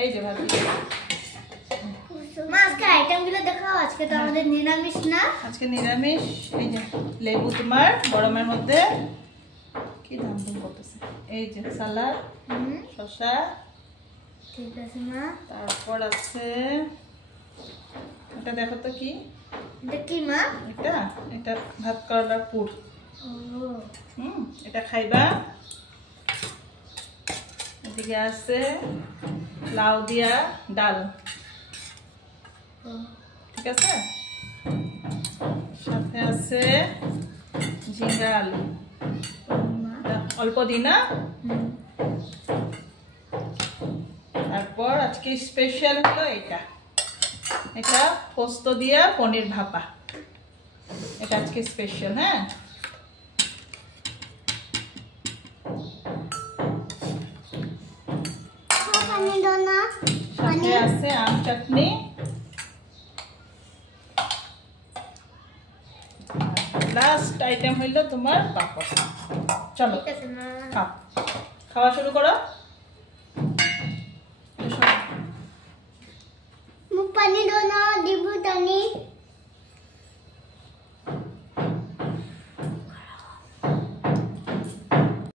এই যে ভাবি মা আজকে আইটেমগুলো দেখাও। আজকে তো আমাদের নিরামিষ না, আজকে নিরামিষ। এই যে লেবু তোমার গরমের মধ্যে কি দাম করতেছে। এই যে সালাদ, শসা, ঠিক আছে মা। তারপর আছে এটা দেখো তো কি, এটা কি মা? এটা ভাত করলার পুর। এটা খাইবা। এদিকে আছে লাউ দিয়া ডাল, ঠিক আছে। সাথে আছে ঝিঙ্গা আলু, অল্প দিই না। তারপর আজকে স্পেশাল হলো এটা পোস্ত দিয়া পনির ভাপা। এটা আজকে স্পেশাল। হ্যাঁ, সাথে আছে আম চাটনি। লাস্ট আইটেম হইলো তোমার পাপড়। চলো খাওয়া শুরু করো। মুখ পানি দাও না, দিব